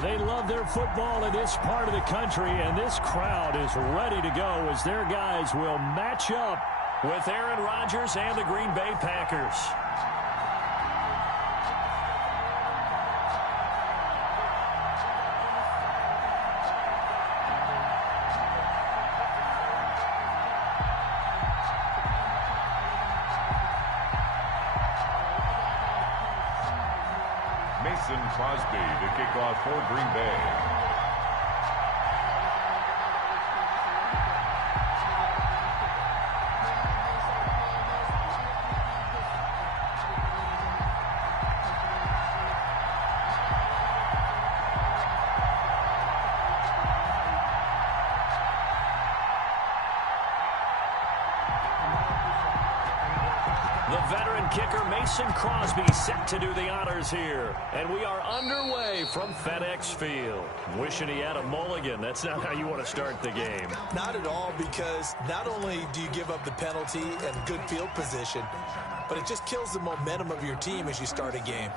They love their football in this part of the country, and this crowd is ready to go as their guys will match up with Aaron Rodgers and the Green Bay Packers. Crosby to kick off for Green Bay. The veteran kicker Mason Crosby set to do the honors here. And we are underway from FedEx Field. Wishing he had a mulligan. That's not how you want to start the game. Not at all, because not only do you give up the penalty and good field position, but it just kills the momentum of your team as you start a game.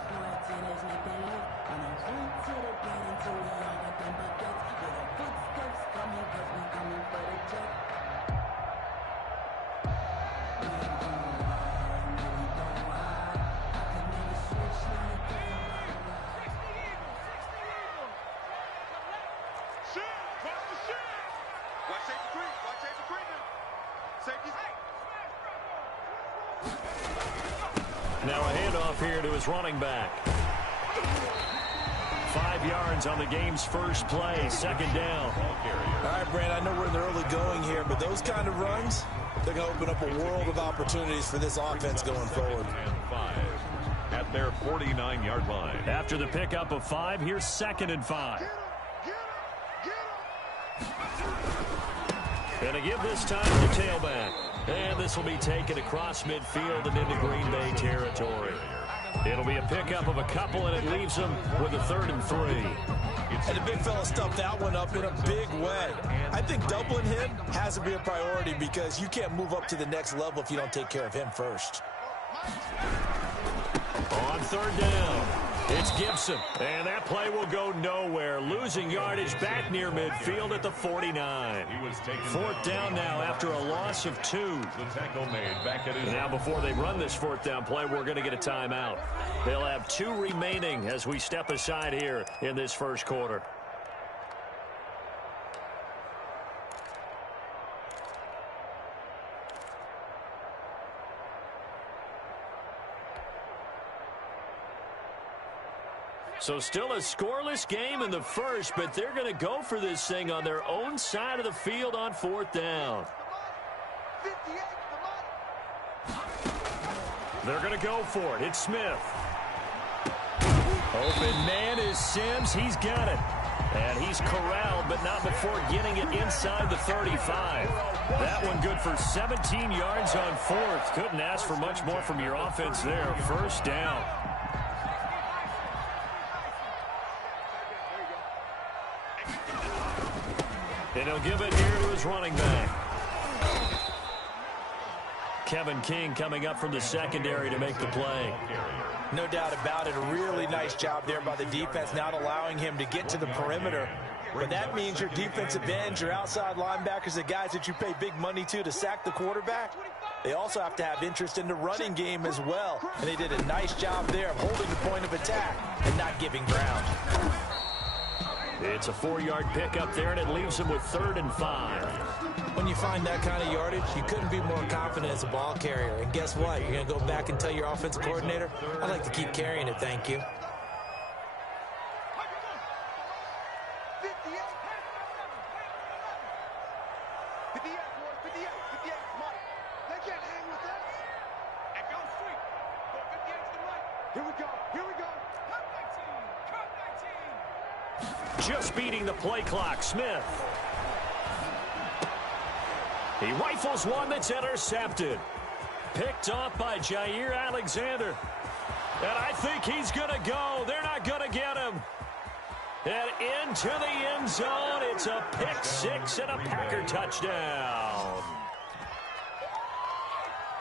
Now a handoff here to his running back. 5 yards on the game's first play, second down. All right, Brand, I know we're in the early going here, but those kind of runs, they're going to open up a world of opportunities for this offense going forward. And 5 at their 49-yard line. After the pickup of 5, here's 2nd and 5. And to give this time to tailback. And this will be taken across midfield and into Green Bay territory. It'll be a pickup of a couple, and it leaves them with a 3rd and 3. And the big fella stuffed that one up in a big way. I think doubling him has to be a priority because you can't move up to the next level if you don't take care of him first. On 3rd down, it's Gibson. And that play will go nowhere. Losing yardage back near midfield at the 49. 4th down now after a loss of 2. The tackle made back at his. Now before they run this 4th down play, we're going to get a timeout. They'll have 2 remaining as we step aside here in this first quarter. So still a scoreless game in the first, but they're going to go for this thing on their own side of the field on 4th down. They're going to go for it. It's Smith. Open man is Sims. He's got it. And he's corralled, but not before getting it inside the 35. That one good for 17 yards on 4th. Couldn't ask for much more from your offense there. 1st down. And he'll give it here to his running back. Kevin King coming up from the secondary to make the play. No doubt about it. A really nice job there by the defense, not allowing him to get to the perimeter. But that means your defensive ends, your outside linebackers, the guys that you pay big money to sack the quarterback, they also have to have interest in the running game as well. And they did a nice job there of holding the point of attack and not giving ground. It's a 4-yard pickup there, and it leaves him with 3rd and 5. When you find that kind of yardage, you couldn't be more confident as a ball carrier. And guess what? You're going to go back and tell your offensive coordinator, I'd like to keep carrying it, thank you. Just beating the play clock, Smith. He rifles one that's intercepted. Picked off by Jair Alexander. And I think he's going to go. They're not going to get him. And into the end zone. It's a pick 6 and a Packer touchdown.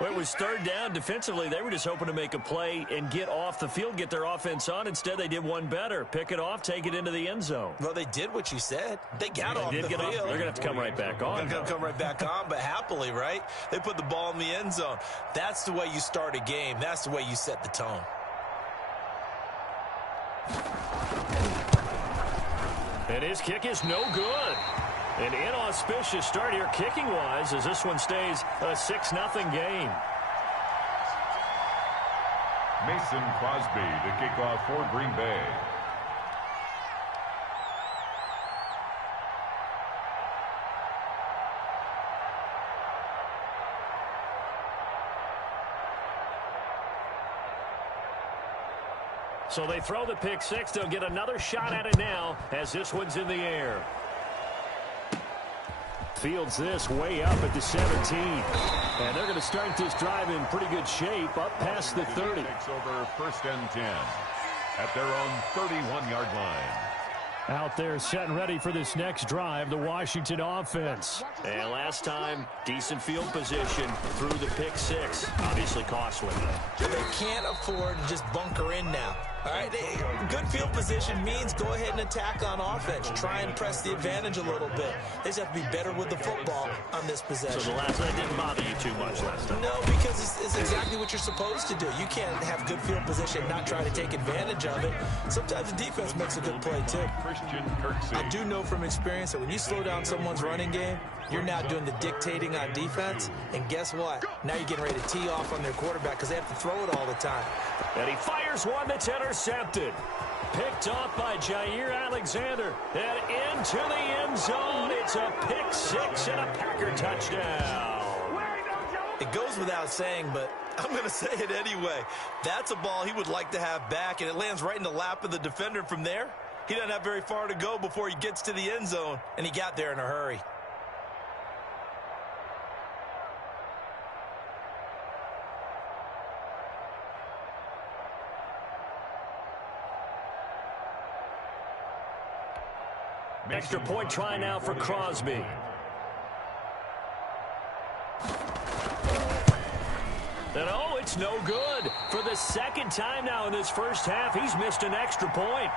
Well, it was third down. Defensively, they were just hoping to make a play and get off the field, get their offense on. Instead, they did one better. Pick it off, take it into the end zone. Well, they did what you said. They got off the field. They're going to have to come right back on. They're going to come right back on, but happily, right? They put the ball in the end zone. That's the way you start a game. That's the way you set the tone. And his kick is no good. An inauspicious start here kicking-wise as this one stays a 6-0 game. Mason Crosby to kick off for Green Bay. So they throw the pick six. They'll get another shot at it now as this one's in the air. Fields this way up at the 17. And they're going to start this drive in pretty good shape up past the 30. Takes over 1st and 10 at their own 31-yard line. Out there set and ready for this next drive, the Washington offense. And last time, decent field position through the pick six. Obviously costly. They can't afford to just bunker in now. All right, good field position means go ahead and attack on offense. Try and press the advantage a little bit. They just have to be better with the football on this possession. So the last that didn't bother you too much last time? No, because it's exactly what you're supposed to do. You can't have good field position and not try to take advantage of it. Sometimes the defense makes a good play, too. I do know from experience that when you slow down someone's running game, you're now doing the dictating on defense. And guess what? Now you're getting ready to tee off on their quarterback because they have to throw it all the time. And he fires one that's intercepted. Picked off by Jair Alexander. And into the end zone. It's a pick six and a Packer touchdown. It goes without saying, but I'm going to say it anyway. That's a ball he would like to have back, and it lands right in the lap of the defender from there. He doesn't have very far to go before he gets to the end zone, and he got there in a hurry. Extra point try now for Crosby. And oh, it's no good. For the second time now in this first half, he's missed an extra point.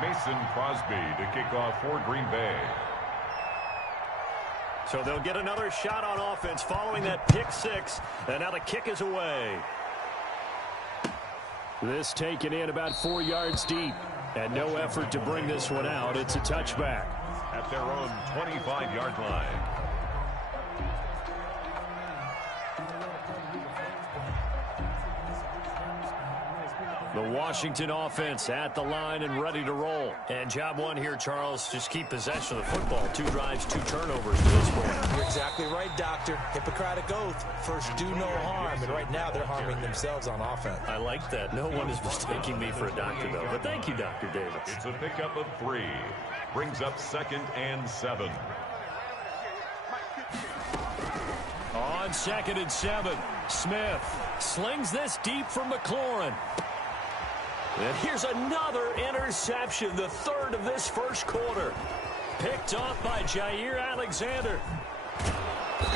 Mason Crosby to kick off for Green Bay. So they'll get another shot on offense following that pick six. And now the kick is away. This taken in about 4 yards deep. And no effort to bring this one out. It's a touchback. At their own 25-yard line. The Washington offense at the line and ready to roll. And job one here, Charles, just keep possession of the football. 2 drives, 2 turnovers to this point. You're exactly right, Doctor. Hippocratic oath. First, do no harm. And right now, they're harming themselves on offense. I like that. No one is mistaking me for a doctor, though. But thank you, Dr. Davis. It's a pickup of 3. Brings up 2nd and 7. On 2nd and 7, Smith slings this deep from McLaurin. And here's another interception, the 3rd of this first quarter. Picked off by Jair Alexander.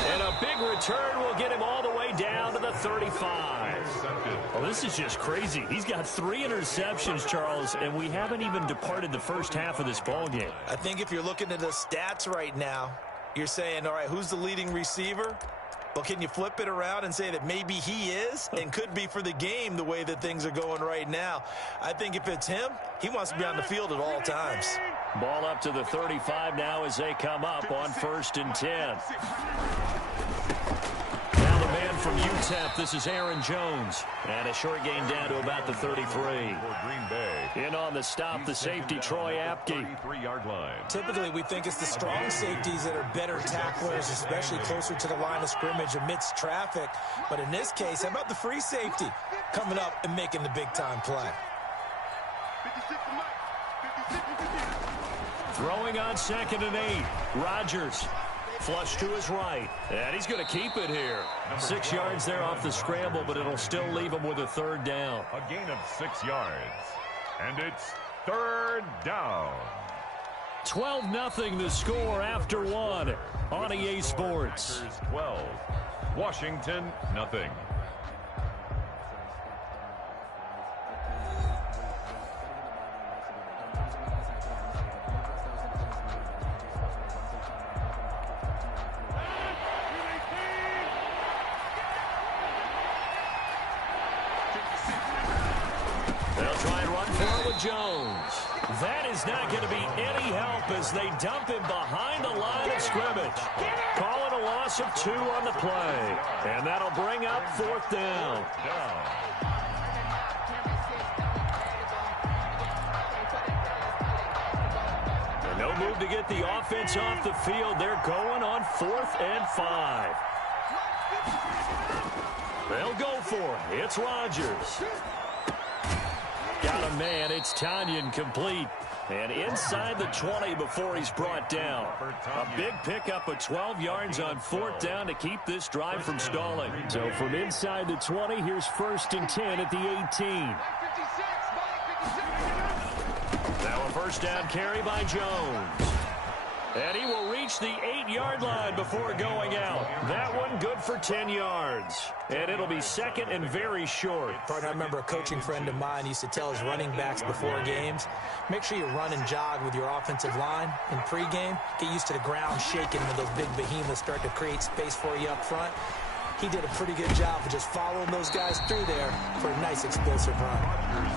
And a big return will get him all the way down to the 35. Oh, this is just crazy. He's got 3 interceptions, Charles, and we haven't even departed the first half of this ballgame. I think if you're looking at the stats right now, you're saying, all right, who's the leading receiver? Well, can you flip it around and say that maybe he is and could be for the game the way that things are going right now? I think if it's him, he wants to be on the field at all times. Ball up to the 35 now as they come up on 1st and 10. Now the man from UTEP, this is Aaron Jones. And a short gain down to about the 33. For Green Bay. In on the stop, the safety, Troy Apke. 33-yard line. Typically, we think it's the strong safeties that are better tacklers, especially closer to the line of scrimmage amidst traffic. But in this case, how about the free safety coming up and making the big-time play? Throwing on 2nd and 8. Rodgers flush to his right. And he's going to keep it here. 6 yards there off the scramble, but it'll still leave him with a third down. A gain of 6 yards. And it's third down. 12-0 the score after one on EA Sports. 12. Washington, nothing. They'll try and run for it with Jones. That is not going to be any help as they dump him behind the line of scrimmage. Call it a loss of 2 on the play. And that'll bring up fourth down. And no move to get the offense off the field. They're going on 4th and 5. They'll go for it. It's Rodgers. Got a man. It's Tanyan complete. And inside the 20 before he's brought down. A big pickup of 12 yards on 4th down to keep this drive from stalling. So from inside the 20, here's 1st and 10 at the 18. Now a first down carry by Jones. And he will reach the 8-yard line before going out. That one good for 10 yards. And it'll be second and very short. Partner, I remember a coaching friend of mine used to tell his running backs before games, make sure you run and jog with your offensive line in pregame. Get used to the ground shaking when those big behemoths start to create space for you up front. He did a pretty good job of just following those guys through there for a nice explosive run.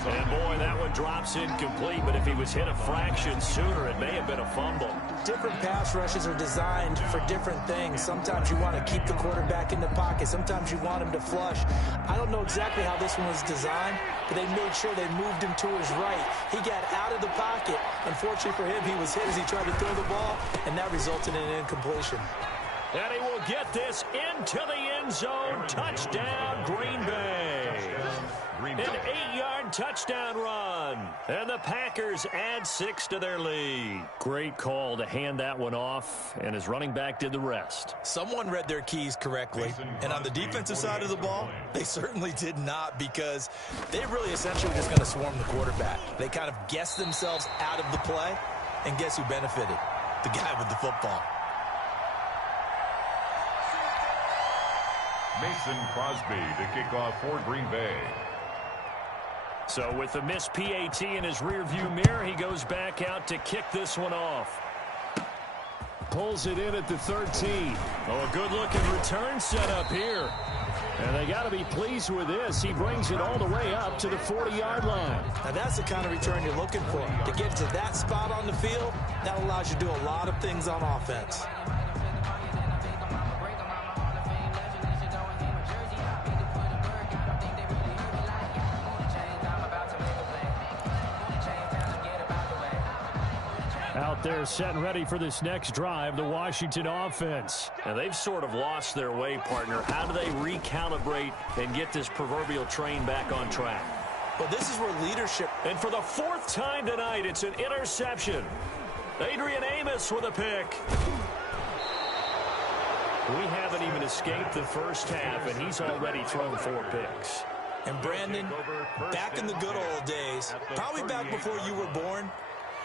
And boy, that one drops incomplete, but if he was hit a fraction sooner, it may have been a fumble. Different pass rushes are designed for different things. Sometimes you want to keep the quarterback in the pocket. Sometimes you want him to flush. I don't know exactly how this one was designed, but they made sure they moved him to his right. He got out of the pocket. Unfortunately for him, he was hit as he tried to throw the ball, and that resulted in an incompletion. And he will get this into the end zone. Touchdown, Green Bay. An 8-yard touchdown run. And the Packers add 6 to their lead. Great call to hand that one off, and his running back did the rest. Someone read their keys correctly, and on the defensive side of the ball, they certainly did not, because they really essentially were just going to swarm the quarterback. They kind of guessed themselves out of the play, and guess who benefited? The guy with the football. Mason Crosby to kick off for Green Bay. So with the missed PAT in his rearview mirror, he goes back out to kick this one off. Pulls it in at the 13. Oh, a good-looking return set up here. And they got to be pleased with this. He brings it all the way up to the 40-yard line. Now, that's the kind of return you're looking for. To get to that spot on the field, that allows you to do a lot of things on offense. Out there set and ready for this next drive, the Washington offense. And they've sort of lost their way, partner. How do they recalibrate and get this proverbial train back on track? Well, this is where leadership... And for the 4th time tonight, it's an interception. Adrian Amos with a pick. We haven't even escaped the first half, and he's already thrown 4 picks. And Brandon, back in the good old days, probably back before you were born,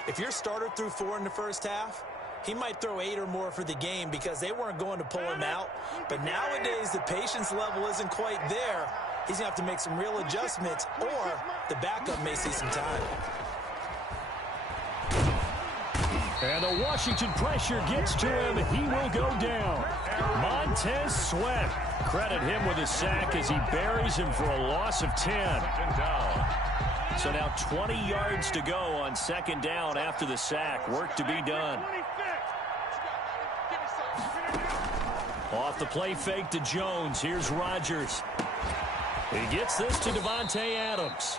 if your starter threw 4 in the first half, he might throw 8 or more for the game because they weren't going to pull him out. But nowadays, the patience level isn't quite there. He's going to have to make some real adjustments, or the backup may see some time. And the Washington pressure gets to him. He will go down. Montez Sweat. Credit him with a sack as he buries him for a loss of 10. So now 20 yards to go on 2nd down after the sack. Work to be done. Off the play fake to Jones. Here's Rodgers. He gets this to Devontae Adams.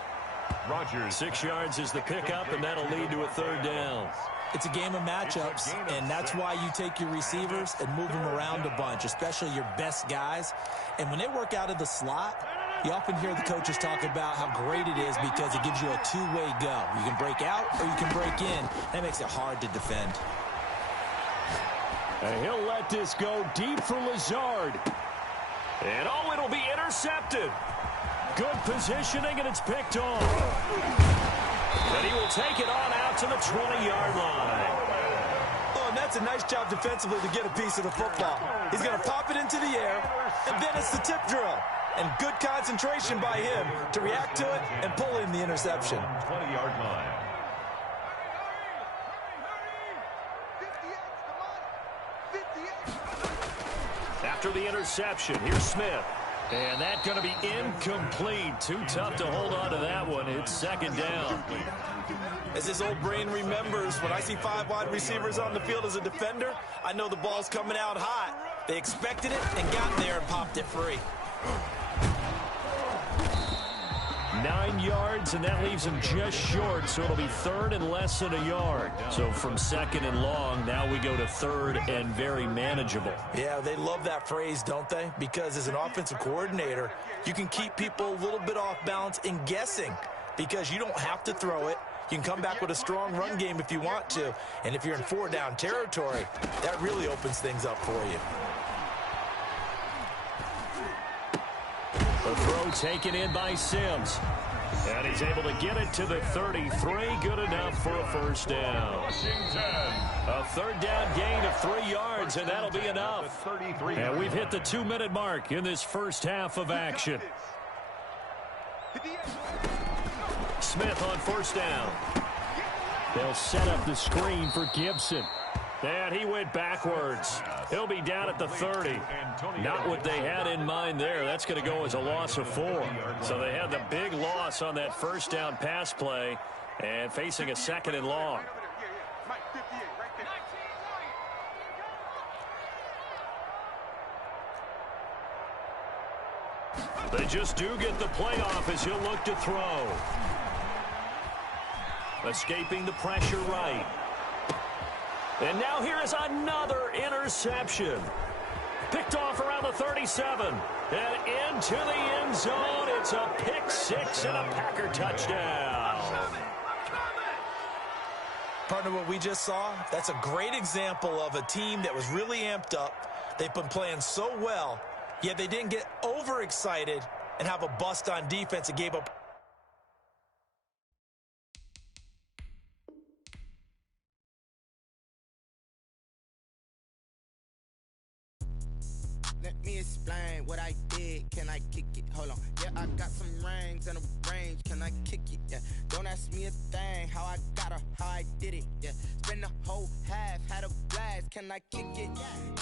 Rodgers. 6 yards is the pickup, and that'll lead to a 3rd down. It's a game of matchups, and that's why you take your receivers and move them around a bunch, especially your best guys. And when they work out of the slot, you often hear the coaches talk about how great it is because it gives you a two-way go. You can break out or you can break in. That makes it hard to defend. And he'll let this go deep for Lazard. And oh, it'll be intercepted. Good positioning, and it's picked off. And he will take it on out to the 20-yard line. Oh, and that's a nice job defensively to get a piece of the football. He's going to pop it into the air, and then it's the tip drill. And good concentration by him to react to it and pull in the interception. 20-yard line. After the interception, here's Smith. And that's going to be incomplete. Too tough to hold on to that one. It's second down. As his old brain remembers, when I see 5 wide receivers on the field as a defender, I know the ball's coming out hot. They expected it and got there and popped it free. 9 yards, and that leaves him just short, so it'll be third and less than a yard. So from second and long, now we go to third and very manageable. Yeah, they love that phrase, don't they? Because as an offensive coordinator, you can keep people a little bit off balance and guessing because you don't have to throw it. You can come back with a strong run game if you want to. And if you're in 4-down territory, that really opens things up for you. The throw taken in by Sims. And he's able to get it to the 33. Good enough for a first down. A third down gain of 3 yards, and that'll be enough. And we've hit the 2-minute mark in this first half of action. Smith on first down. They'll set up the screen for Gibson. And he went backwards. He'll be down at the 30. Not what they had in mind there. That's going to go as a loss of 4. So they had the big loss on that first down pass play and facing a second and long. They just do get the playoff as he'll look to throw. Escaping the pressure right. And now here is another interception. Picked off around the 37. And into the end zone. It's a pick 6 and a Packer touchdown. Partner, what we just saw, that's a great example of a team that was really amped up. They've been playing so well, yet they didn't get overexcited and have a bust on defense and gave up. Let me explain what I did. Can I kick it? Hold on. Yeah, I got some rings and a range. Can I kick it? Yeah. Don't ask me a thing. How I got her, how I did it. Yeah. Spend the whole half, had a blast. Can I kick it?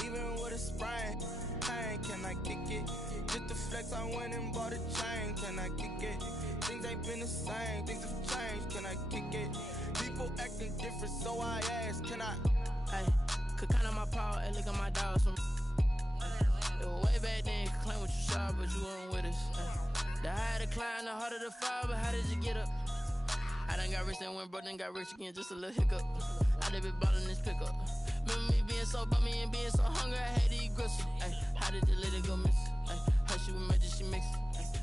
Even with a sprain. Pain, can I kick it? Just the flex, I went and bought a chain. Can I kick it? Things ain't been the same. Things have changed. Can I kick it? People acting different, so I ask. Can I? Hey, could count on my power and look at my dogs from. Way back then, you could claim what you saw, but you weren't with us. The higher the climb, the harder the fall, but how did you get up? I done got rich and went broke, then got rich again, just a little hiccup. I done been ballin' this pickup. Remember me being so bummy and being so hungry, I had to eat gristle. How did the lady go miss? Her she was magic, she mixed.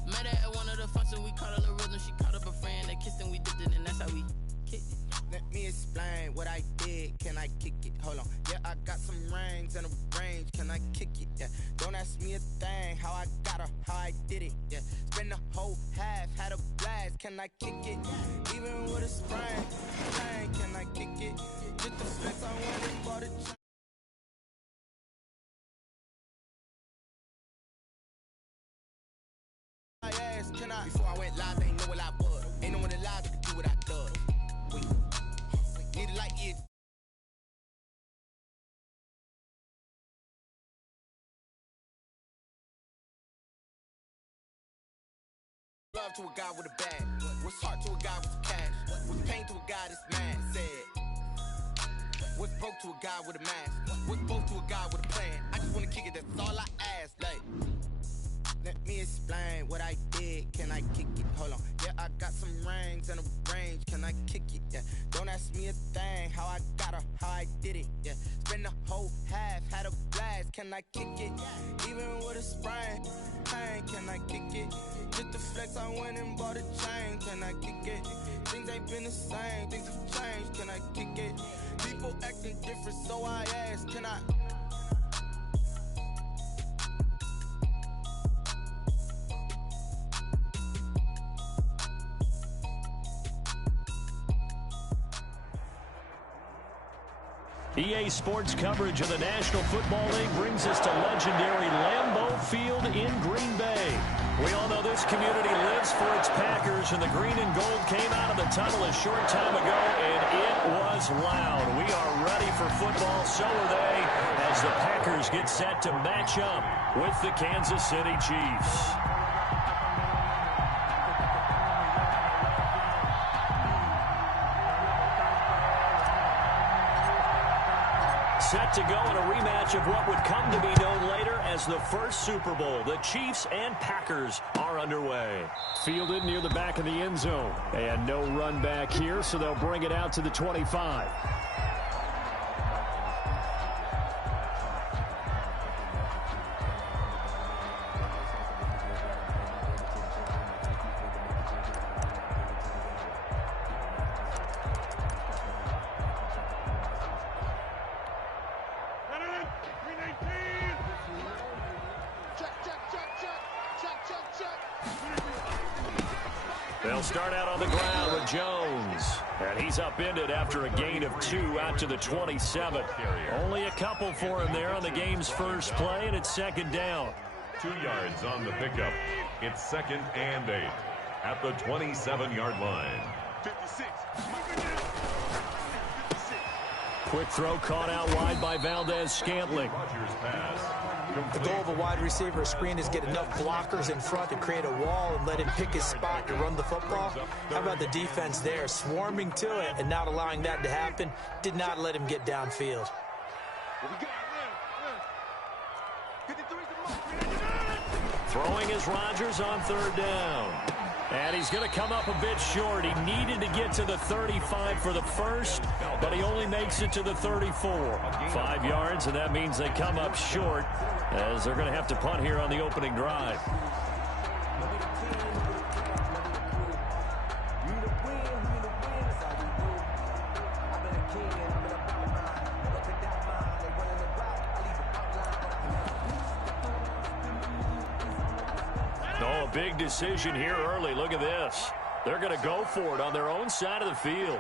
Met her at one of the functions, we caught her the rhythm, she caught up a friend, they kissed and we dipped it, and that's how we kicked it. Let me explain what I did. Can I kick it? Hold on. Yeah, I got some rings and a range. Can I kick it? Yeah. Don't ask me a thing. How I got her, how I did it. Yeah. Spend the whole half, had a blast. Can I kick it? Even with a sprain. Pain, can I kick it? Just the flex, I went and bought a chain. I asked, can I? Before I went live, they ain't know what I was. Ain't no one alive that could do what I done. Need a light year. Love to a guy with a bag. What's heart to a guy with cash? What's pain to a guy that's mad? Said. What's broke to a guy with a mask? What's both to a guy with a plan? I just wanna kick it, that's all I ask. Like, let me explain what I did. Can I kick it? Hold on. Yeah, I got some rings and a range. Can I kick it? Yeah. Don't ask me a thing. How I got her, how I did it. Yeah. Spend the whole half, had a blast. Can I kick it? Even with a sprain. Pain, can I kick it? Just the flex, I went and bought a chain. Can I kick it? Things ain't been the same. Things have changed. Can I kick it? People acting different, so I ask. Can I? EA Sports coverage of the National Football League brings us to legendary Lambeau Field in Green Bay. We all know this community lives for its Packers, and the green and gold came out of the tunnel a short time ago, and it was loud. We are ready for football, so are they, as the Packers get set to match up with the Kansas City Chiefs. Set to go in a rematch of what would come to be known later as the first Super Bowl. The Chiefs and Packers are underway. Fielded near the back of the end zone. And no run back here, so they'll bring it out to the 25. They'll start out on the ground with Jones. And he's upended after a gain of 2 out to the 27. Only a couple for him there on the game's first play, and it's second down. 2 yards on the pickup. It's 2nd and 8 at the 27-yard line. 56. Quick throw caught out wide by Valdez-Scantling. Rodgers pass. The goal of a wide receiver screen is get enough blockers in front to create a wall and let him pick his spot to run the football. How about the defense there, swarming to it and not allowing that to happen? Did not let him get downfield. Throwing is Rodgers on 3rd down. And he's going to come up a bit short. He needed to get to the 35 for the first, but he only makes it to the 34. 5 yards, and that means they come up short as they're going to have to punt here on the opening drive. Big decision here early. Look at this. They're going to go for it on their own side of the field.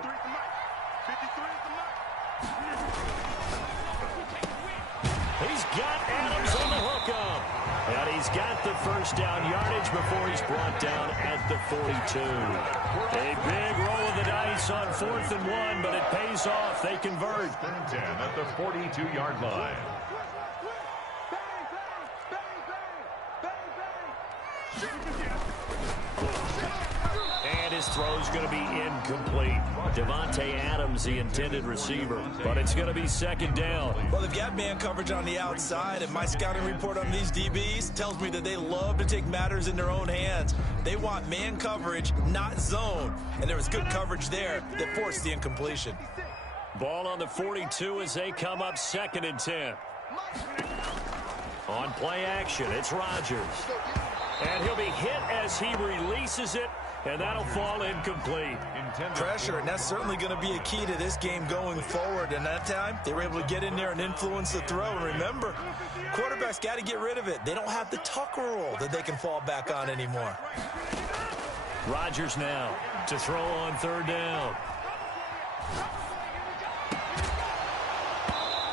He's got Adams on the hookup. And he's got the first down yardage before he's brought down at the 42. A big roll of the dice on 4th and 1, but it pays off. They convert. 10 at the 42-yard line. And his throw's going to be incomplete. Devontae Adams, the intended receiver, but it's going to be 2nd down. Well, they've got man coverage on the outside, and my scouting report on these DBs tells me that they love to take matters in their own hands. They want man coverage, not zone, and there was good coverage there that forced the incompletion. Ball on the 42 as they come up 2nd and 10. On play action, it's Rodgers. And he'll be hit as he releases it, and that'll fall incomplete. Pressure, and that's certainly going to be a key to this game going forward. And that time, they were able to get in there and influence the throw. And remember, quarterbacks got to get rid of it. They don't have the Tucker rule that they can fall back on anymore. Rodgers now to throw on 3rd down.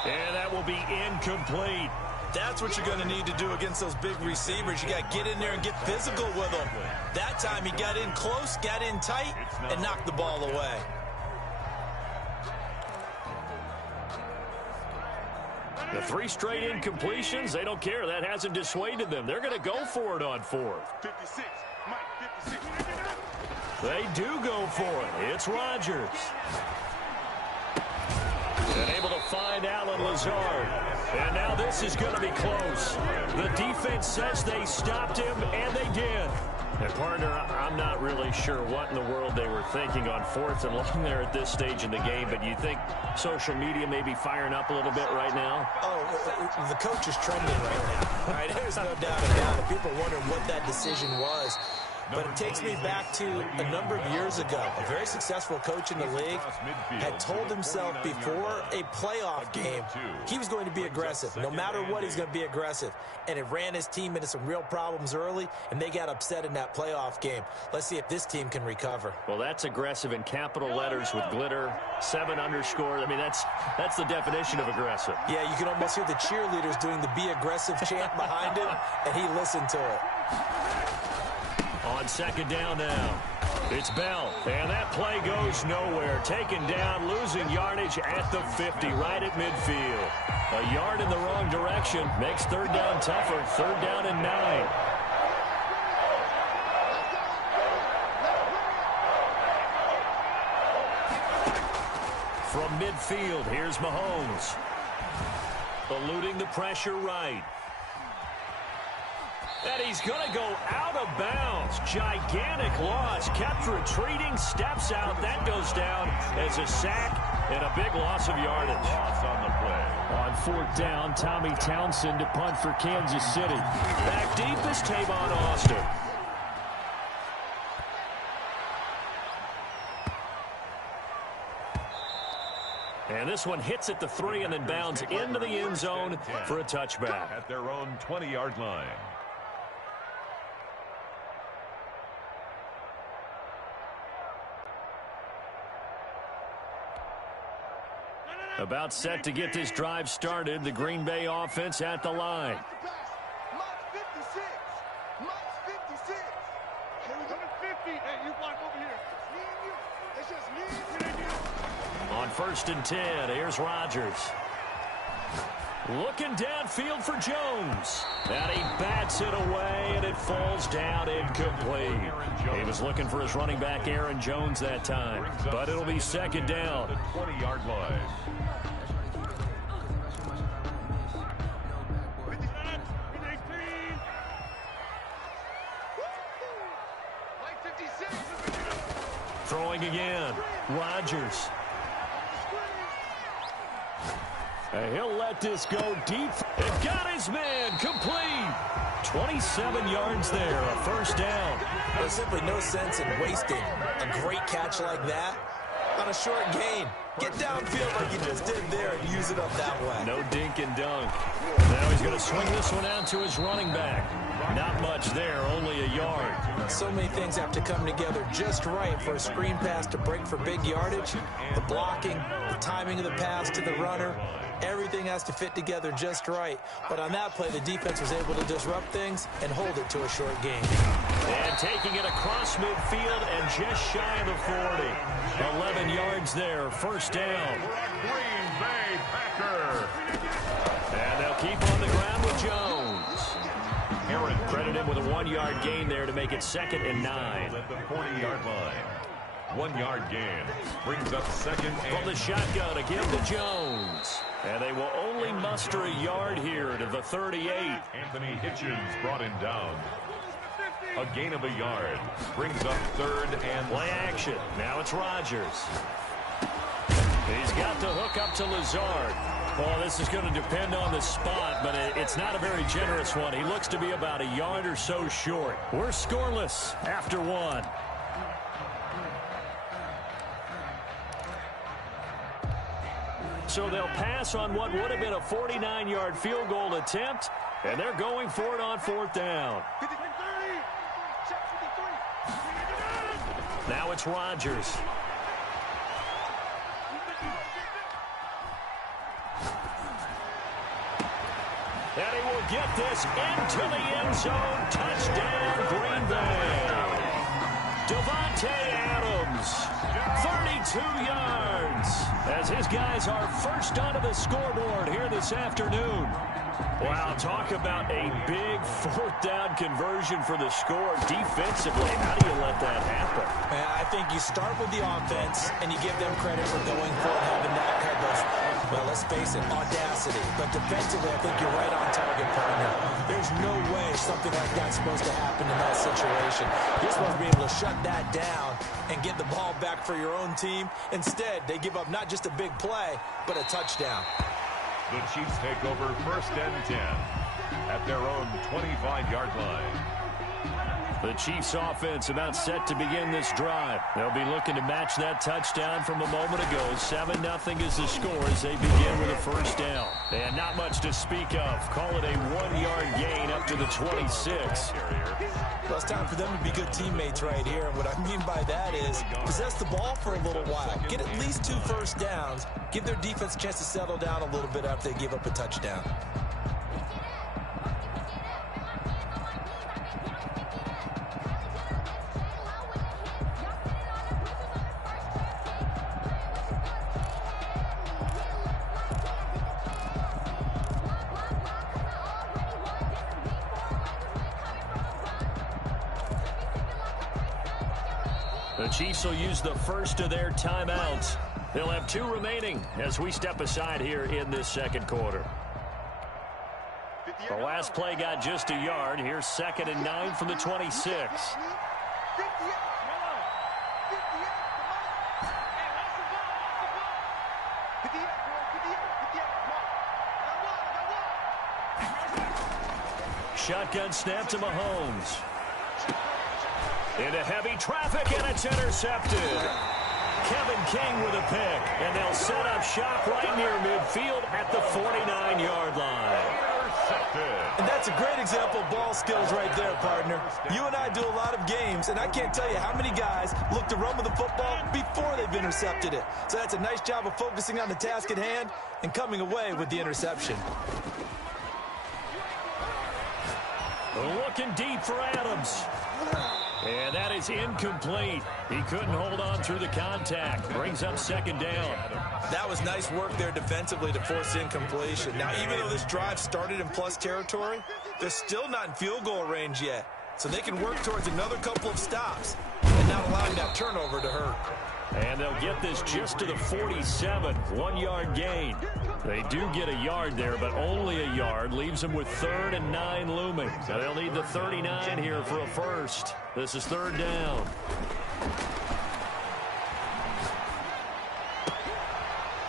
And that will be incomplete. That's what you're going to need to do against those big receivers. You got to get in there and get physical with them. That time he got in close, got in tight, and knocked the ball away. The 3 straight incompletions, they don't care. That hasn't dissuaded them. They're going to go for it on 4th. 56. Mike, 56. They do go for it. It's Rodgers. And able to find Allen Lazard. And now this is going to be close. The defense says they stopped him, and they did. And, partner, I'm not really sure what in the world they were thinking on 4th and long there at this stage in the game, but you think social media may be firing up a little bit right now? Oh, the coach is trending right now. All right, there's no doubt about it. People wondering what that decision was. but it takes me back to a number of years ago. A very successful coach in the league had told himself before a playoff game he was going to be aggressive. No matter what, he's going to be aggressive. And it ran his team into some real problems early, and they got upset in that playoff game. Let's see if this team can recover. Well, that's aggressive in capital letters with glitter, 7 underscore. I mean, that's the definition of aggressive. Yeah, you can almost hear the cheerleaders doing the be aggressive chant behind him, and he listened to it. On second down now, it's Bell, and that play goes nowhere. Taken down, losing yardage at the 50, right at midfield. A yard in the wrong direction makes third down tougher. Third down and 9. From midfield, here's Mahomes. Eluding the pressure right. And he's going to go out of bounds. Gigantic loss. Kept retreating. Steps out. That goes down as a sack and a big loss of yardage. Loss on the play. On fourth down, Tommy Townsend to punt for Kansas City. Back deep is Tavon Austin. And this one hits at the 3 and then bounds into the end zone for a touchback. At their own 20-yard line. About set to get this drive started. The Green Bay offense at the line. On first and 10, here's Rodgers. Looking downfield for Jones. And he bats it away, and it falls down incomplete. He was looking for his running back, Aaron Jones, that time. But it'll be second down. 20-yard line. Throwing again. Rodgers. And he'll let this go deep. And got his man complete. 27 yards there, a first down. There's simply no sense in wasting a great catch like that on a short gain. Get downfield like you just did there and use it up that way. No dink and dunk. Now he's going to swing this one out to his running back. Not much there, only a yard. So many things have to come together just right for a screen pass to break for big yardage. The blocking, the timing of the pass to the runner, everything has to fit together just right. But on that play, the defense was able to disrupt things and hold it to a short gain. And taking it across midfield and just shy of the 40. 11 yards there, first down. Green Bay Packer. And they'll keep on the ground with Jones. Aaron Credit him with a 1-yard gain there to make it second and 9. at the 40-yard line. 1-yard gain brings up second From and the shotgun to give to Jones. And they will only muster a yard here to the 38. Anthony Hitchens brought him down. A gain of a yard brings up third and Play action. Now it's Rodgers. He's got the hook up to Lazard. Well, this is going to depend on the spot, but it's not a very generous one. He looks to be about a yard or so short. We're scoreless after 1. So they'll pass on what would have been a 49-yard field goal attempt, and they're going for it on fourth down. Now it's Rodgers. And he will get this into the end zone. Touchdown, Green Bay. Devontae Adams, 32 yards, as his guys are first onto the scoreboard here this afternoon. Wow, talk about a big fourth down conversion for the score. Defensively, how do you let that happen? I think you start with the offense, and you give them credit for going for it, having that type of, well, let's face it, audacity. But defensively, I think you're right on target, partner. There's no way something like that's supposed to happen in that situation. You're supposed to be able to shut that down and get the ball back for your own team. Instead, they give up not just a big play, but a touchdown. the Chiefs take over first and 10 at their own 25-yard line. The Chiefs offense about set to begin this drive. They'll be looking to match that touchdown from a moment ago. 7-0 is the score as they begin with a first down. And not much to speak of. Call it a 1-yard gain up to the 26. Well, it's time for them to be good teammates right here. And what I mean by that is possess the ball for a little while. Get at least 2 first downs. Give their defense a chance to settle down a little bit after they give up a touchdown. The Chiefs will use the first of their timeouts. They'll have 2 remaining as we step aside here in this second quarter. The last play got just a yard. Here's 2nd and 9 from the 26. Shotgun snap to Mahomes. Into heavy traffic, and it's intercepted. Kevin King with a pick, and they'll set up shop right near midfield at the 49-yard line. And that's a great example of ball skills right there, partner. You and I do a lot of games, and I can't tell you how many guys look to run with the football before they've intercepted it. So that's a nice job of focusing on the task at hand and coming away with the interception. Looking deep for Adams. And that is incomplete. He couldn't hold on through the contact. Brings up 2nd down. That was nice work there defensively to force incompletion. Now, even though this drive started in plus territory, they're still not in field goal range yet. So they can work towards another couple of stops and not allowing that turnover to hurt. And they'll get this just to the 47. 1-yard gain. They do get a yard there, but only a yard. Leaves them with 3rd and 9 looming. So they'll need the 39 here for a first. This is 3rd down.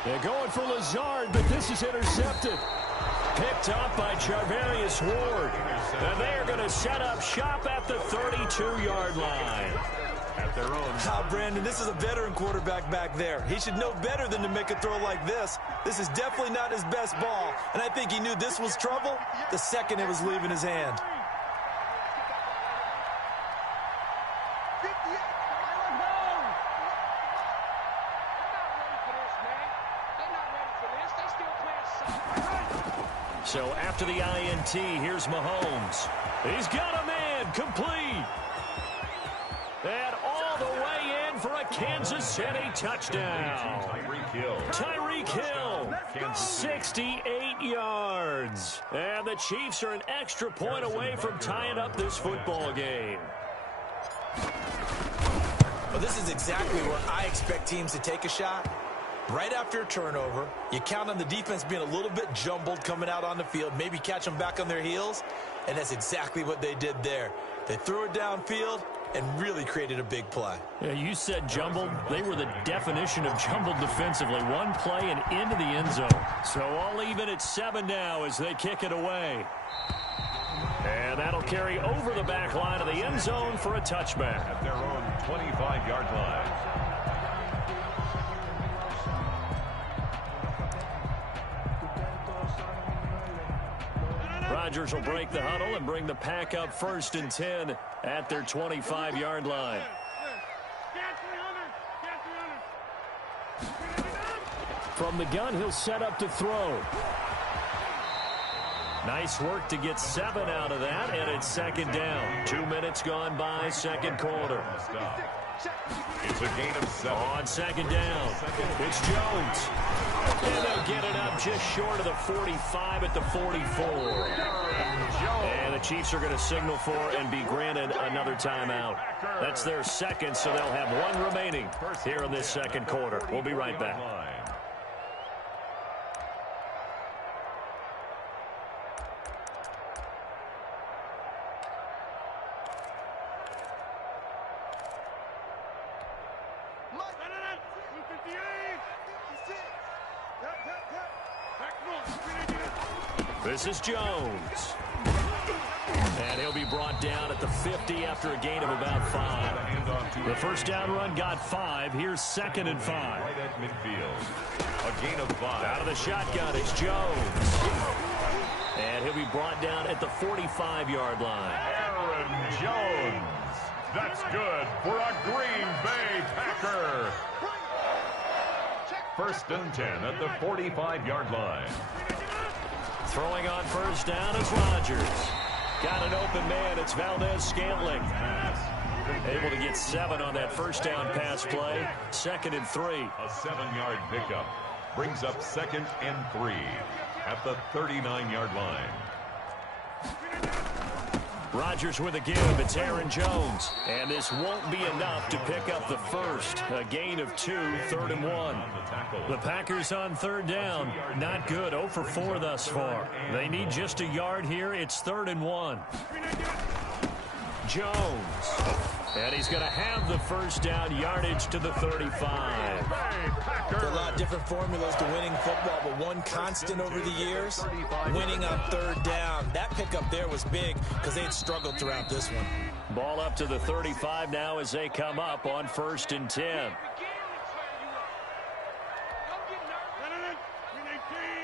They're going for Lazard, but this is intercepted. Picked up by Charvarius Ward. And they are going to set up shop at the 32-yard line. At their own. Brandon, this is a veteran quarterback back there. He should know better than to make a throw like this. This is definitely not his best ball, and I think he knew this was trouble the second it was leaving his hand. So after the INT, here's Mahomes. He's got a man, complete. And all the way in for a Kansas City touchdown. Tyreek Hill, 68 yards. And the Chiefs are an extra point away from tying up this football game. Well, this is exactly where I expect teams to take a shot. Right after a turnover, you count on the defense being a little bit jumbled coming out on the field, maybe catch them back on their heels, and that's exactly what they did there. They threw it downfield and really created a big play. Yeah, you said jumbled. They were the definition of jumbled defensively. One play and into the end zone. So all even at 7 now as they kick it away. And that'll carry over the back line of the end zone for a touchback. At their own 25-yard line. Rodgers will break the huddle and bring the pack up 1st and 10 at their 25-yard line. From the gun, he'll set up to throw. Nice work to get 7 out of that, and it's 2nd down. 2 minutes gone by, 2nd quarter. It's a gain of 7. On 2nd down, it's Jones. And they'll get it up just short of the 45 at the 44. And the Chiefs are going to signal for and be granted another timeout. That's their 2nd, so they'll have 1 remaining here in this 2nd quarter. We'll be right back. This is Jones. And he'll be brought down at the 50 after a gain of about 5. The first down run got 5. Here's 2nd and 5. Right at midfield. A gain of 5. Out of the shotgun is Jones. And he'll be brought down at the 45-yard line. Aaron Jones. That's good for a Green Bay Packer. 1st and 10 at the 45-yard line. Throwing on first down is Rodgers. Got an open man. It's Valdez-Scantling. Able to get 7 on that first down pass play. 2nd and 3. A 7-yard pickup brings up 2nd and 3 at the 39-yard line. Rodgers with a give. It's Aaron Jones. And this won't be enough to pick up the first. A gain of 2, 3rd and 1. The Packers on 3rd down. Not good. 0 for 4 thus far. They need just a yard here. It's 3rd and 1. Jones. And he's going to have the first down, yardage to the 35. There are a lot of different formulas to winning football, but one constant over the years, winning on 3rd down. That pickup there was big because they had struggled throughout this one. Ball up to the 35 now as they come up on 1st and 10.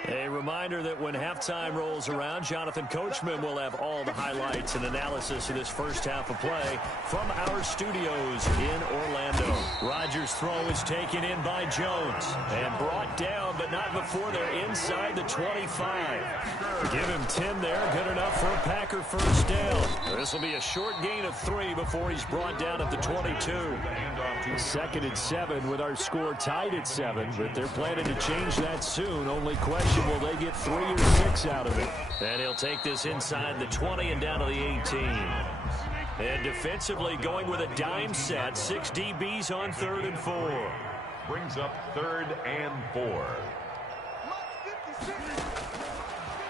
A reminder that when halftime rolls around, Jonathan Coachman will have all the highlights and analysis of this first half of play from our studios in Orlando. Rodgers' throw is taken in by Jones and brought down, but not before they're inside the 25. Give him 10 there, good enough for a Packer first down. This will be a short gain of 3 before he's brought down at the 22. 2nd and 7 with our score tied at 7, but they're planning to change that soon. Only question, will they get 3 or 6 out of it? And he'll take this inside the 20 and down to the 18. And defensively going with a dime set. 6 DBs on 3rd and 4. Brings up 3rd and 4.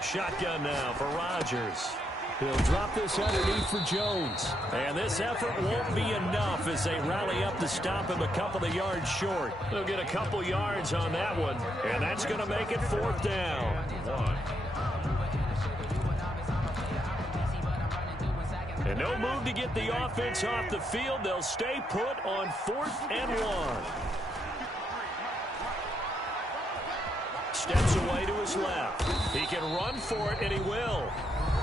Shotgun now for Rodgers. He'll drop this underneath for Jones. And this effort won't be enough as they rally up to stop him a couple of yards short. They'll get a couple yards on that one, and that's going to make it 4th down. And no move to get the offense off the field. They'll stay put on 4th and 1. Steps away to his left. He can run for it, and he will.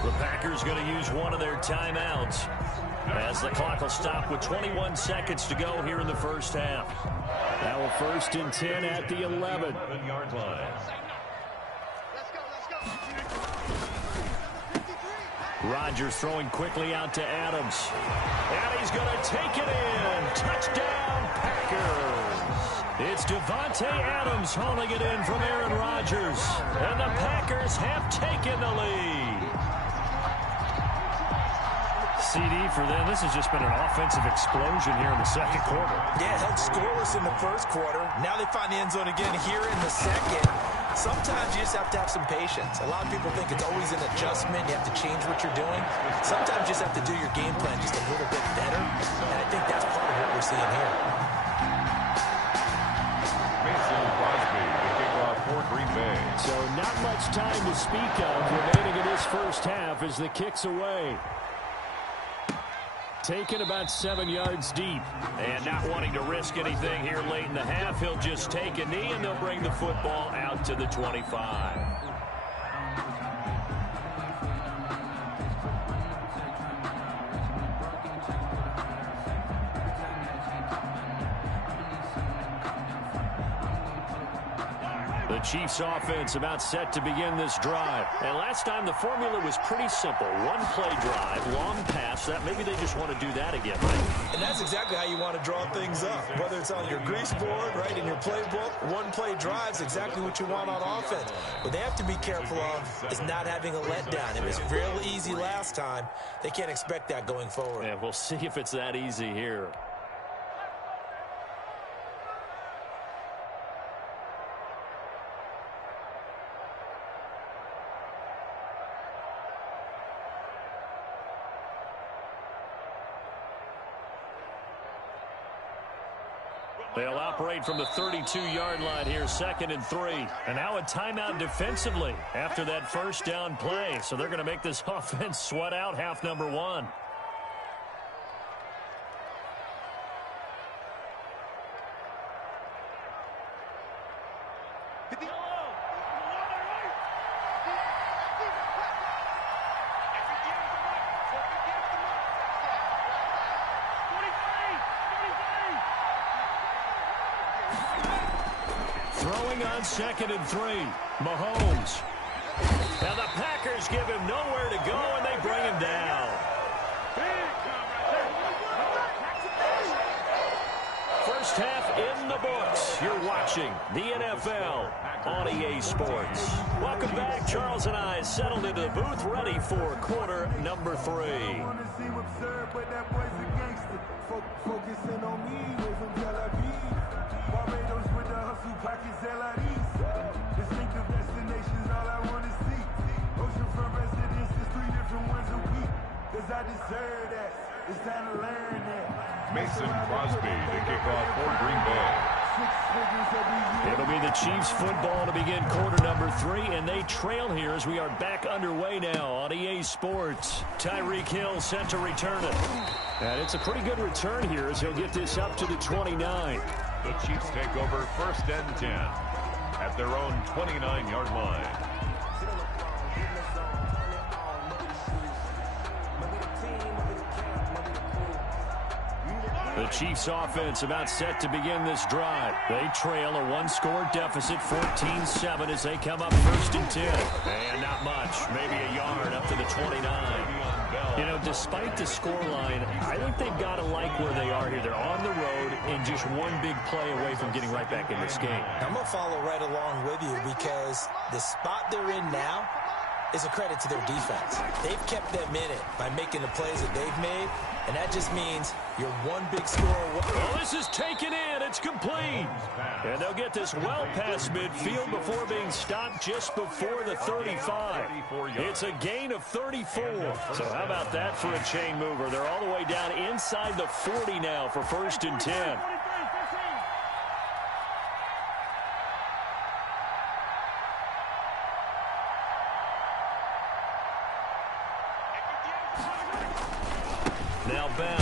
The Packers going to use one of their timeouts as the clock will stop with 21 seconds to go here in the first half. Now a 1st and 10 at the 11-yard line. Rodgers throwing quickly out to Adams. And he's going to take it in. Touchdown, Packers. It's Devontae Adams hauling it in from Aaron Rodgers. And the Packers have taken the lead. CD for them. This has just been an offensive explosion here in the 2nd quarter. Yeah, held scoreless in the 1st quarter. Now they find the end zone again here in the 2nd. Sometimes you just have to have some patience. A lot of people think it's always an adjustment. You have to change what you're doing. Sometimes you just have to do your game plan just a little bit better. And I think that's part of what we're seeing here. Mason Crosby, the kickoff for Green Bay. So not much time to speak of remaining in this first half as the kick's away. Taken about 7 yards deep. And not wanting to risk anything here late in the half, he'll just take a knee and they'll bring the football out to the 25. The Chiefs offense about set to begin this drive. And last time the formula was pretty simple. One play drive, long pass. That maybe they just want to do that again, right? And that's exactly how you want to draw things up. Whether it's on your grease board, right, in your playbook, one play drive is exactly what you want on offense. What they have to be careful of is not having a letdown. It was real easy last time. They can't expect that going forward. And we'll see if it's that easy here. They'll operate from the 32-yard line here, 2nd and 3. And now a timeout defensively after that first down play. So they're going to make this offense sweat out half number 1. Throwing on 2nd and 3. Mahomes. And the Packers give him nowhere to go, and they bring him down. First half in the books. You're watching the NFL on EA Sports. Welcome back. Charles and I settled into the booth, ready for quarter number 3. Mason Crosby to kick off for Green Bay. It'll be the Chiefs football to begin quarter number 3, and they trail here as we are back underway now on EA Sports. Tyreek Hill set to return it. And it's a pretty good return here as he'll get this up to the 29. The Chiefs take over 1st and 10 at their own 29-yard line. The Chiefs offense about set to begin this drive. They trail a one-score deficit, 14-7 as they come up 1st and 10. And not much, maybe a yard up to the 29. You know, despite the scoreline, I think they've got to like where they are here. They're on the road and just one big play away from getting right back in this game. I'm going to follow right along with you because the spot they're in now is a credit to their defense. They've kept them in it by making the plays that they've made, and that just means you're one big score away. Well, this is taken in. It's complete. And they'll get this well past midfield before being stopped just before the 35. It's a gain of 34. So how about that for a chain mover? They're all the way down inside the 40 now for 1st and 10. Now Bell.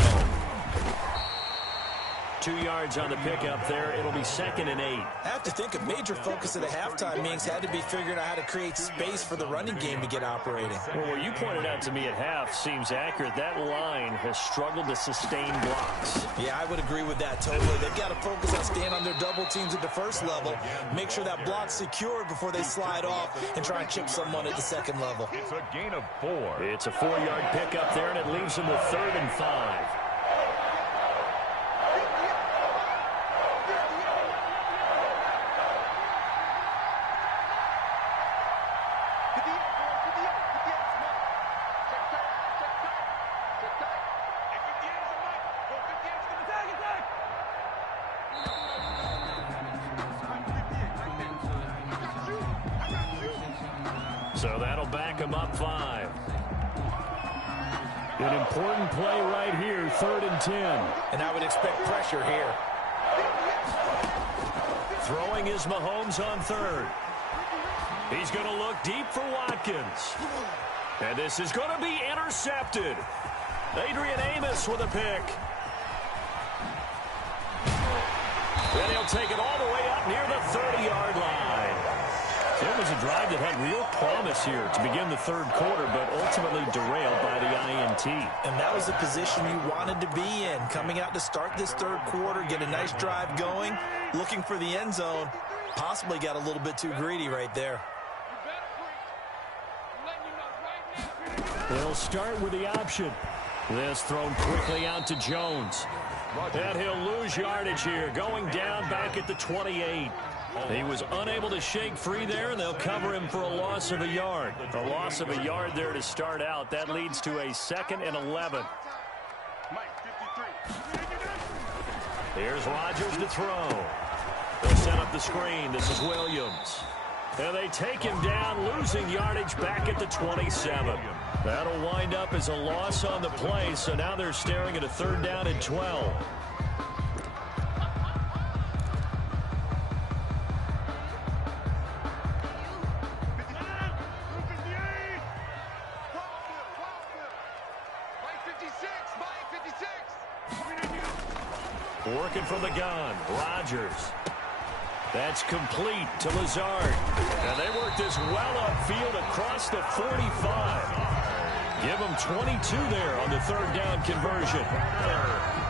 2 yards on the pickup there. It'll be 2nd and 8. I have to think a major focus of the halftime meetings had to be figuring out how to create space for the running game to get operating. Well, what you pointed out to me at half seems accurate. That line has struggled to sustain blocks. Yeah, I would agree with that totally. They've got to focus on staying on their double teams at the first level, make sure that block's secured before they slide off and try and chip someone at the second level. It's a gain of 4. It's a 4-yard pickup there, and it leaves them with 3rd and 5. So that'll back him up 5. An important play right here, 3rd and 10. And I would expect pressure here. Throwing is Mahomes on 3rd. He's going to look deep for Watkins. And this is going to be intercepted. Adrian Amos with a pick. Then he'll take it all the way up near the 30-yard line. It was a drive that had real promise here to begin the 3rd quarter, but ultimately derailed by the INT. And that was the position you wanted to be in, coming out to start this 3rd quarter, get a nice drive going, looking for the end zone. Possibly got a little bit too greedy right there. They'll start with the option. This thrown quickly out to Jones. And he'll lose yardage here, going down back at the 28. He was unable to shake free there, and they'll cover him for a loss of a yard. A loss of a yard there to start out. That leads to a 2nd and 11. Here's Rodgers to throw. They'll set up the screen. This is Williams. And they take him down, losing yardage back at the 27. That'll wind up as a loss on the play, so now they're staring at a 3rd down and 12. Working from the gun. Rodgers. That's complete to Lazard. And they work this well upfield across the 45. Give them 22 there on the third down conversion.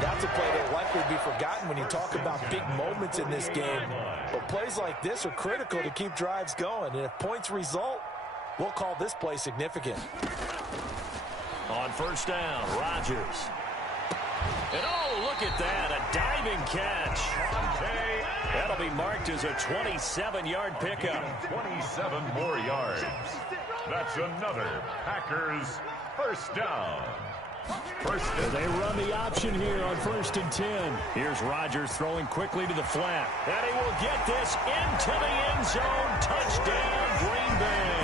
That's a play that will likely be forgotten when you talk about big moments in this game. But plays like this are critical to keep drives going. And if points result, we'll call this play significant. On first down, Rodgers. And oh, look at that, a diving catch. That'll be marked as a 27-yard pickup. 27 more yards. That's another Packers first down. They run the option here on 1st and 10. Here's Rodgers throwing quickly to the flat. And he will get this into the end zone. Touchdown, Green Bay.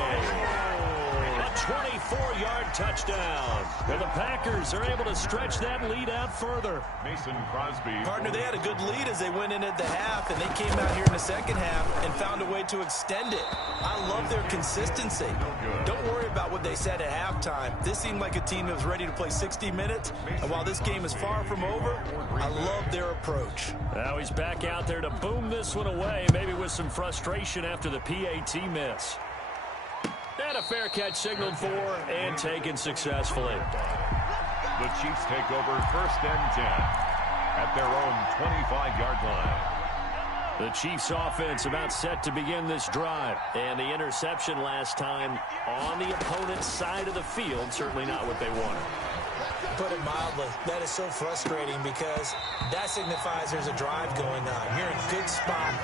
A 24-yard touchdown. And the Packers are able to stretch that lead out further. Mason Crosby. Partner, they had a good lead as they went in at the half, and they came out here in the second half and found a way to extend it. I love their consistency. Don't worry about what they said at halftime. This seemed like a team that was ready to play 60 minutes, and while this game is far from over, I love their approach. Now he's back out there to boom this one away, maybe with some frustration after the PAT miss. And a fair catch signaled for and taken successfully. The Chiefs take over 1st and 10 at their own 25-yard line. The Chiefs offense about set to begin this drive. And the interception last time on the opponent's side of the field, certainly not what they wanted. Put it mildly, that is so frustrating because that signifies there's a drive going on. You're in a good spot,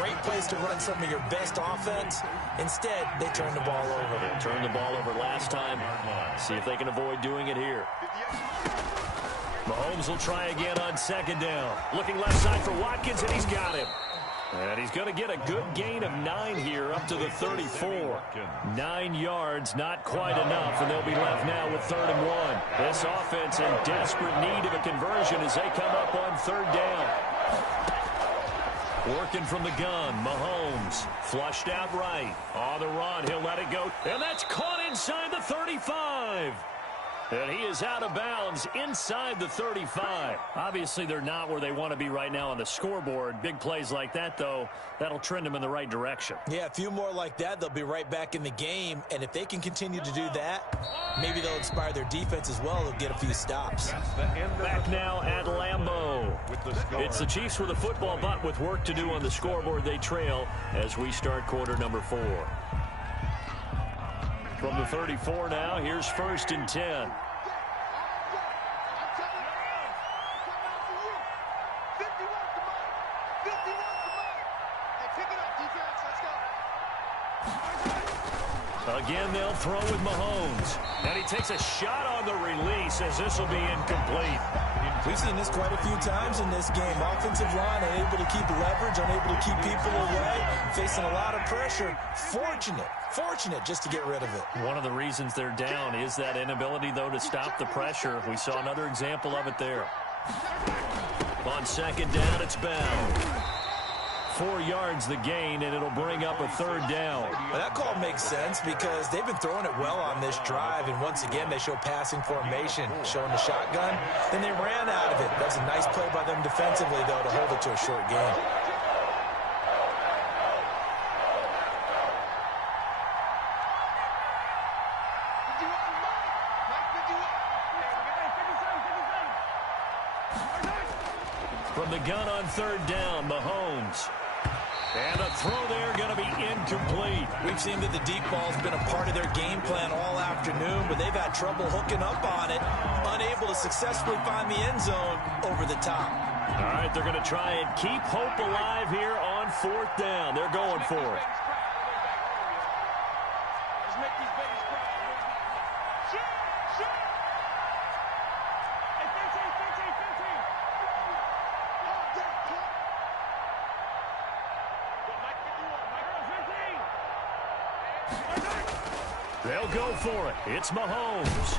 great place to run some of your best offense. Instead, they turn the ball over. They turned the ball over last time. See if they can avoid doing it here. Mahomes will try again on 2nd down. Looking left side for Watkins, and he's got him. And he's going to get a good gain of 9 here up to the 34. 9 yards, not quite enough, and they'll be left now with 3rd and 1. This offense in desperate need of a conversion as they come up on 3rd down. Working from the gun, Mahomes flushed out right. On the run, he'll let it go. And that's caught inside the 35. And he is out of bounds inside the 35. Obviously, they're not where they want to be right now on the scoreboard. Big plays like that, though, that'll trend them in the right direction. Yeah, a few more like that, they'll be right back in the game. And if they can continue to do that, maybe they'll inspire their defense as well. They'll get a few stops. Back now at Lambeau. It's the Chiefs with a football, but with work to do on the scoreboard, they trail as we start quarter number 4. From the 34 now, here's 1st and 10. Again, they'll throw with Mahomes. And he takes a shot on the release as this will be incomplete. We've seen this quite a few times in this game. Offensive line unable to keep leverage, unable to keep people away, facing a lot of pressure. Fortunate just to get rid of it. One of the reasons they're down is that inability, though, to stop the pressure. We saw another example of it there. On 2nd down, it's Bell. 4 yards the gain, and it'll bring up a 3rd down. Well, that call makes sense because they've been throwing it well on this drive, and once again, they show passing formation, showing the shotgun. Then they ran out of it. That's a nice play by them defensively, though, to hold it to a short gain. From the gun on 3rd down, Mahomes. And a throw there going to be incomplete. We've seen that the deep ball's been a part of their game plan all afternoon, but they've had trouble hooking up on it, unable to successfully find the end zone over the top. All right, they're going to try and keep hope alive here on 4th down. They're going for it. They'll go for it. It's Mahomes.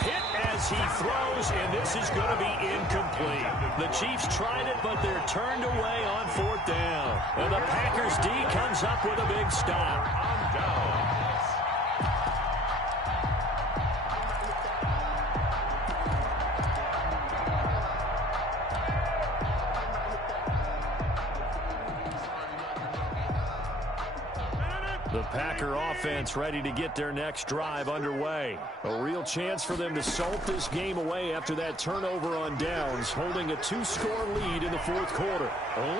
Hit as he throws, and this is going to be incomplete. The Chiefs tried it, but they're turned away on 4th down. And the Packers D comes up with a big stop. The Packer offense ready to get their next drive underway. A real chance for them to salt this game away after that turnover on downs, holding a 2-score lead in the fourth quarter.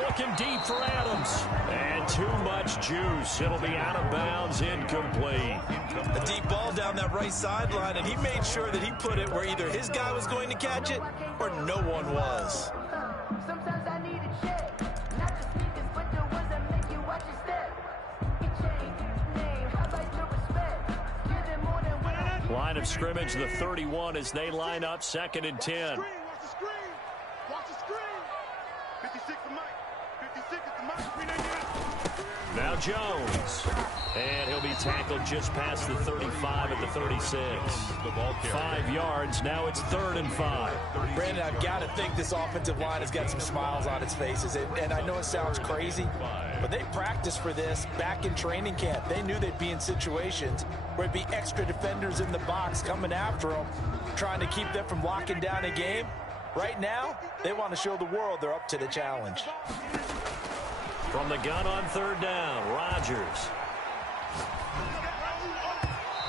Looking deep for Adams. And too much juice. It'll be out of bounds, incomplete. A deep ball down that right sideline, and he made sure that he put it where either his guy was going to catch it or no one was. Sometimes I need a check, not just sneakers, but the ones that make you watch your step. Line of scrimmage, the 31 as they line up, 2nd and 10. Watch the screen. Watch the screen. 56 is the mic. 56 is the mic. Now Jones. And he'll be tackled just past the 35 at the 36. 5 yards. Now it's 3rd and 5. Brandon, I've got to think this offensive line has got some smiles on its faces. And I know it sounds crazy, but they practiced for this back in training camp. They knew they'd be in situations where it'd be extra defenders in the box coming after them, trying to keep them from locking down a game. Right now, they want to show the world they're up to the challenge. From the gun on 3rd down, Rodgers.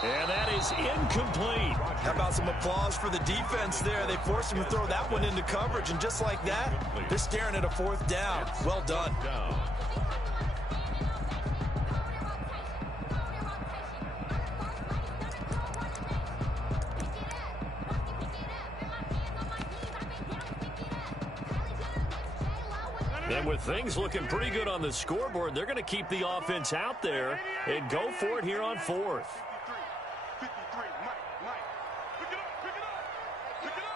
And that is incomplete. How about some applause for the defense there? They forced him to throw that one into coverage, and just like that, they're staring at a 4th down. Well done. And with things looking pretty good on the scoreboard, they're going to keep the offense out there and go for it here on 4th. 53, Mike. Pick it up. Pick it up.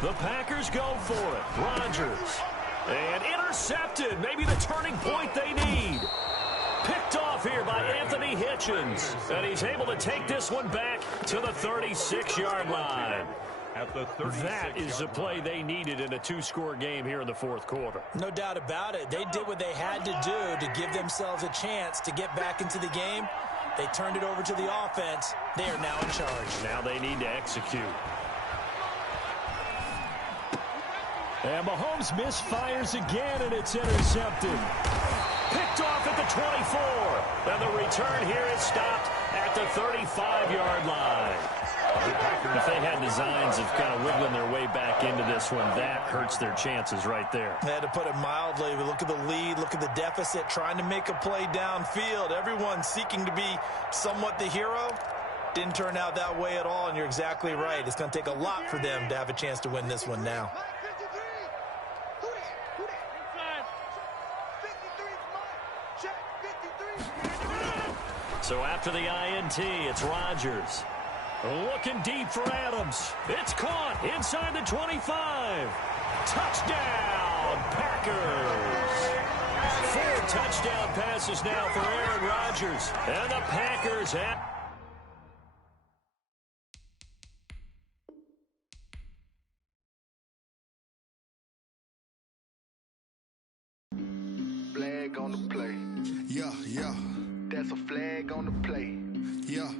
53. The Packers go for it. Rodgers. And intercepted. Maybe the turning point they need. Picked off here by Anthony Hitchens. And he's able to take this one back to the 36-yard line. That is the play they needed in a 2-score game here in the 4th quarter. No doubt about it. They did what they had to do to give themselves a chance to get back into the game. They turned it over to the offense. They are now in charge. Now they need to execute. And Mahomes misfires again, and it's intercepted. Picked off at the 24. And the return here is stopped at the 35-yard line. If they had designs of kind of wiggling their way back into this one, that hurts their chances right there. They had to put it mildly. Look at the lead, look at the deficit, trying to make a play downfield. Everyone seeking to be somewhat the hero. Didn't turn out that way at all, and you're exactly right. It's going to take a lot for them to have a chance to win this one now. So after the INT, it's Rodgers. Looking deep for Adams. It's caught inside the 25. Touchdown, Packers. 4 touchdown passes now for Aaron Rodgers. And the Packers have... Flag on the play. Yeah. That's a flag on the play. Yeah.